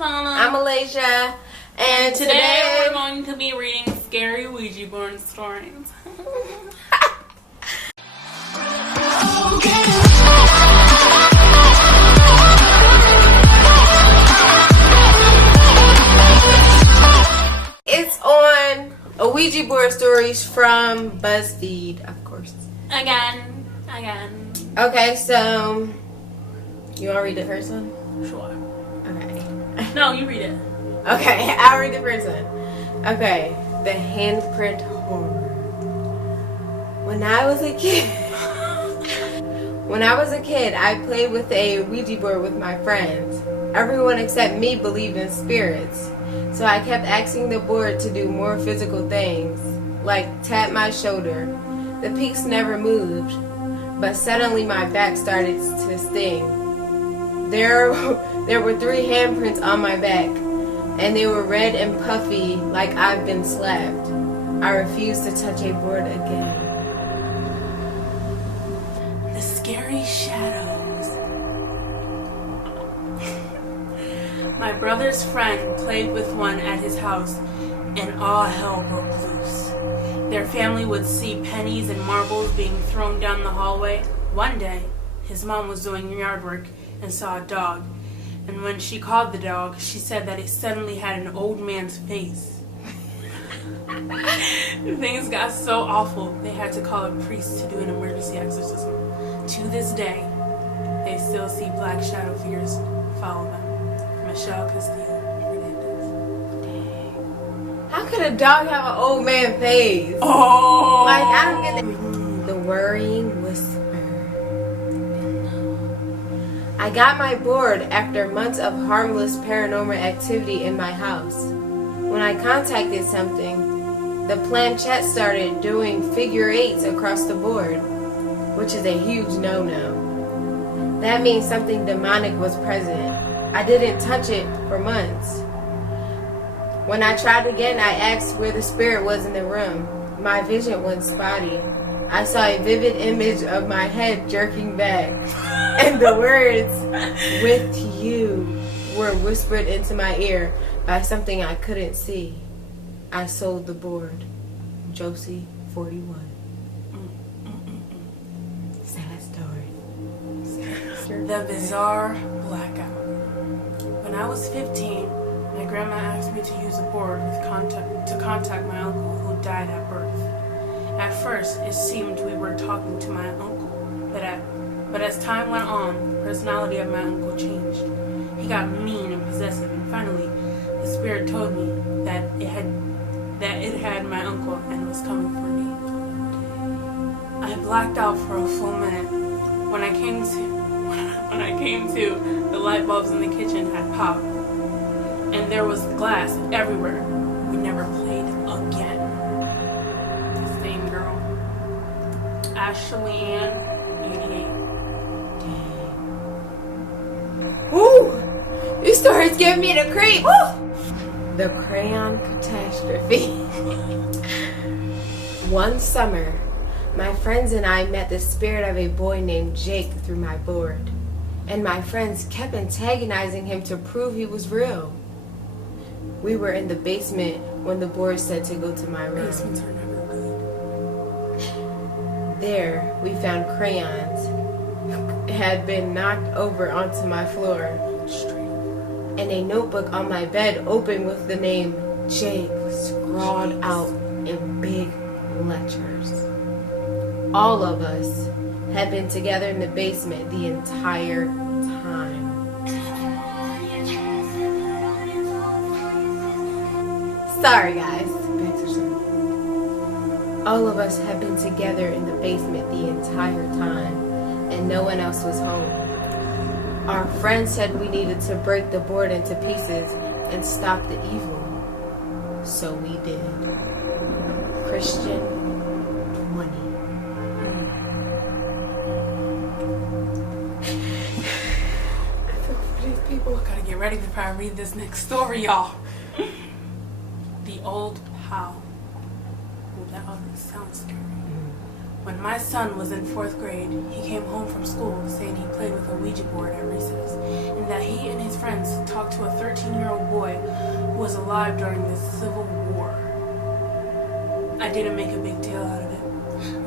I'm Malaysia, and today we're going to be reading scary Ouija board stories. It's on Ouija board stories from BuzzFeed, of course. Again. Okay, so you want to read the first one? Sure. Okay. No, you read it. Okay, I'll read the first one. Okay, the handprint horror. When I was a kid, I played with a Ouija board with my friends. Everyone except me believed in spirits, so I kept asking the board to do more physical things, like tap my shoulder. The peaks never moved, but suddenly my back started to sting. There were 3 handprints on my back, and they were red and puffy like I've been slapped. I refused to touch a board again. The scary shadows. My brother's friend played with one at his house, and all hell broke loose. Their family would see pennies and marbles being thrown down the hallway. One day, his mom was doing yard work and saw a dog. And when she called the dog, she said that it suddenly had an old man's face. Things got so awful, they had to call a priest to do an emergency exorcism. To this day, they still see black shadow figures follow them. Michelle Castillo. How could a dog have an old man face? Oh! Like, I don't get that. The worrying whisper. I got my board after months of harmless paranormal activity in my house. When I contacted something, the planchette started doing figure 8s across the board, which is a huge no-no. That means something demonic was present. I didn't touch it for months. When I tried again, I asked where the spirit was in the room. My vision went spotty. I saw a vivid image of my head jerking back, and the words, "with you," were whispered into my ear by something I couldn't see. I sold the board. Josie, 41. Sad story. The bizarre blackout. When I was 15, my grandma asked me to use a board to contact my uncle who died at birth. At first, it seemed we were talking to my uncle, but as time went on, the personality of my uncle changed. He got mean and possessive, and finally, the spirit told me that it had my uncle and was coming for me. I blacked out for a full minute. When I came to, the light bulbs in the kitchen had popped, and there was glass everywhere. We never played again. Same girl. Ashley Ann, 88. Ooh! These stories give me the creeps! Woo! The crayon catastrophe. One summer, my friends and I met the spirit of a boy named Jake through my board, and my friends kept antagonizing him to prove he was real. We were in the basement when the board said to go to my room. Basements are never good. There, we found crayons. It had been knocked over onto my floor, and a notebook on my bed open with the name Jake scrawled out in big letters. All of us had been together in the basement the entire time. Sorry guys. All of us had been together in the basement the entire time, and no one else was home. Our friend said we needed to break the board into pieces and stop the evil. So we did. Christian 20. I feel for these people. I gotta get ready before I read this next story, y'all. The old pal. Ooh, that already sounds scary. When my son was in 4th grade, he came home from school saying he played played with a Ouija board at recess, and that he and his friends talked to a 13-year-old boy who was alive during the Civil War. I didn't make a big deal out of it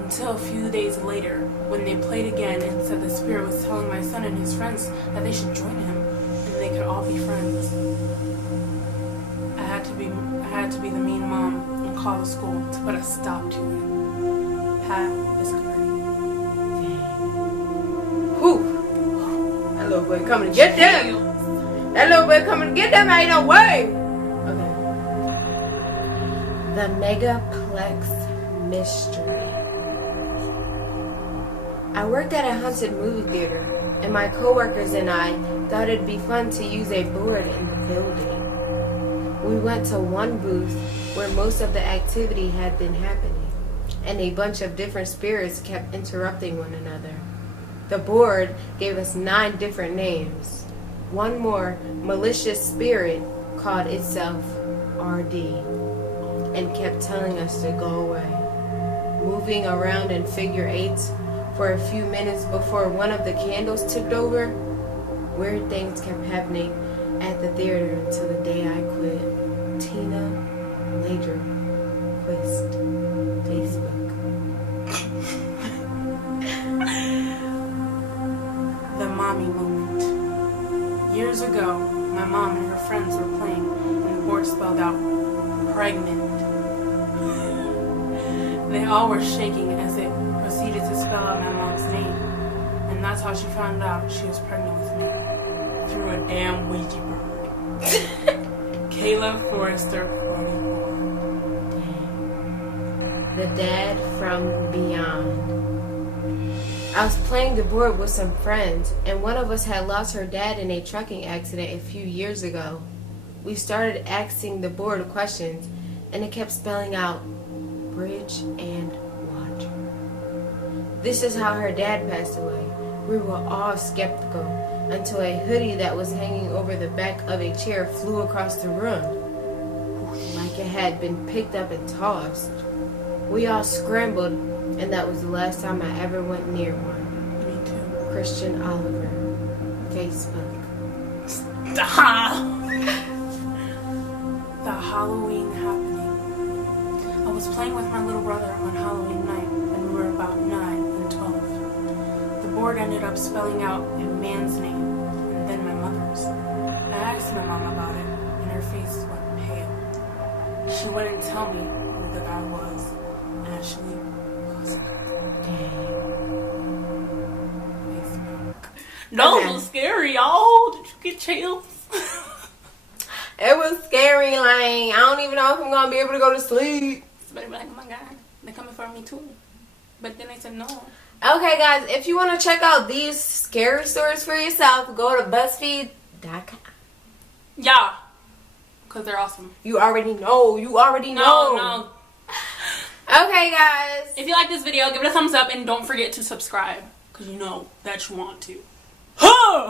until a few days later when they played again and said the spirit was telling my son and his friends that they should join him and they could all be friends. I had to be the mean mom and call the school to put a stop to it. Pat is Cardi. Whew. That little boy coming to get them. That little boy coming to get them. Ain't no way. Okay. The Megaplex Mystery. I worked at a haunted movie theater, and my coworkers and I thought it'd be fun to use a board in the building. We went to one booth where most of the activity had been happening, and a bunch of different spirits kept interrupting one another. The board gave us 9 different names. One more malicious spirit called itself RD and kept telling us to go away, moving around in figure 8s for a few minutes before one of the candles tipped over. Weird things kept happening at the theater until the day I quit. Tina Lager Quist. Facebook. The mommy moment. Years ago, my mom and her friends were playing and the board spelled out pregnant. They all were shaking as it proceeded to spell out my mom's name, and that's how she found out she was pregnant with me. Through a damn Ouija board. Kayla Forrester 44. The Dad from Beyond. I was playing the board with some friends, and one of us had lost her dad in a trucking accident a few years ago. We started asking the board questions, and it kept spelling out bridge and water. This is how her dad passed away. We were all skeptical until a hoodie that was hanging over the back of a chair flew across the room, like it had been picked up and tossed. We all scrambled, and that was the last time I ever went near one. Me too. Christian Oliver. Facebook. Stop! The Halloween happening. I was playing with my little brother on Halloween night when we were about 9 and 12. The board ended up spelling out a man's name and then my mother's. I asked my mom about it and her face went pale. She wouldn't tell me who the guy was. Ashley was. Those were scary, y'all. Did you get chills? It was scary, like, I don't even know if I'm going to be able to go to sleep. Somebody be like, oh my god, they're coming for me too. But then they said no. Okay, guys, if you want to check out these scary stories for yourself, go to buzzfeed.com. Yeah. Because they're awesome. You already know. No. Okay, guys. If you like this video, give it a thumbs up and don't forget to subscribe. Because you know that you want to. Huh!